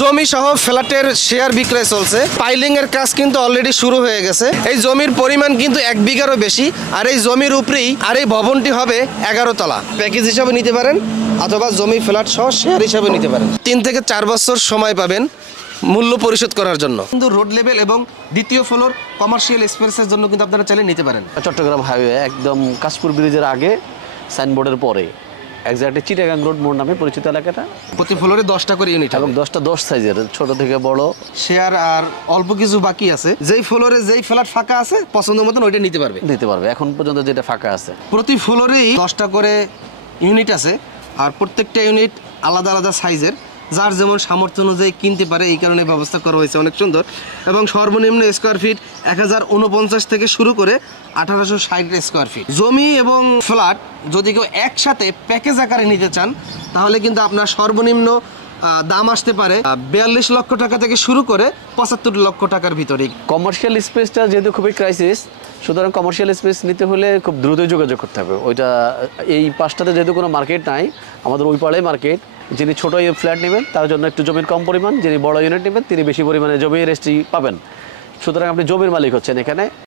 জমি সহ ফ্ল্যাটের শেয়ার বিক্রয় চলছে। পাইলিং এর কাজ কিন্তু অলরেডি শুরু হয়ে গেছে। এই জমির পরিমাণ কিন্তু 1 বিঘারও বেশি। আর এই জমির উপরেই আর এই ভবনটি হবে 11 তলা। প্যাকেজ হিসাবে নিতে পারেন অথবা জমি ফ্ল্যাট সহ শেয়ার হিসাবে নিতে পারেন। 3 থেকে 4 বছর সময় পাবেন মূল্য পরিশোধ করার জন্য। কিন্তু রোড লেভেল এবং দ্বিতীয় ফ্লোর কমার্শিয়াল স্পেসের জন্য কিন্তু আপনারা চাইলে নিতে পারেন। চট্টগ্রাম হাইওয়ে একদম কাশপুর ব্রিজের আগে সাইনবোর্ডের পরে এক্স্যাক্টলি চিটাগাং রোড মোড় নামে পরিচিত এলাকাটা। প্রতি ফ্লোরে 10টা করে ইউনিট এবং 10টা 10 সাইজের, ছোট থেকে বড়। শেয়ার আর অল্প কিছু বাকি আছে। যেই ফ্লোরে যেই ফ্ল্যাট ফাঁকা আছে পছন্দ মতন ওইটা নিতে পারবে। এখন পর্যন্ত যেটা ফাঁকা আছে। প্রতি ফ্লোরেই 10টা করে ইউনিট আছে আর প্রত্যেকটা ইউনিট আলাদা আলাদা সাইজের, যার যেমন সামর্থ্য অনুযায়ী কিনতে পারে, এই কারণে ব্যবস্থা করা হয়েছে অনেক সুন্দর। এবং সর্বনিম্ন স্কোয়ার ফিট 1049 থেকে শুরু করে 1860 স্কোয়ার ফিট। জমি এবং ফ্ল্যাট যদি কেউ একসাথে প্যাকেজ আকারে নিতে চান তাহলে কিন্তু আপনার সর্বনিম্ন দাম আসতে পারে 42 লক্ষ টাকা থেকে শুরু করে 75 লক্ষ টাকার ভিতরে। কমার্শিয়াল স্পেসটা যেহেতু খুবই ক্রাইসিস, সুতরাং কমার্শিয়াল স্পেস নিতে হলে খুব দ্রুতই যোগাযোগ করতে হবে। ওইটা এই পাশটাতে যেহেতু কোনো মার্কেট নাই, আমাদের ওই পাড়ায় মার্কেট। যিনি ছোটো ফ্ল্যাট নেবেন তার জন্য একটু জমির কম পরিমাণ, যিনি বড় ইউনিট নেবেন তিনি বেশি পরিমাণে জমি রেজিস্ট্রি পাবেন। সুতরাং আপনি জমির মালিক হচ্ছেন এখানে।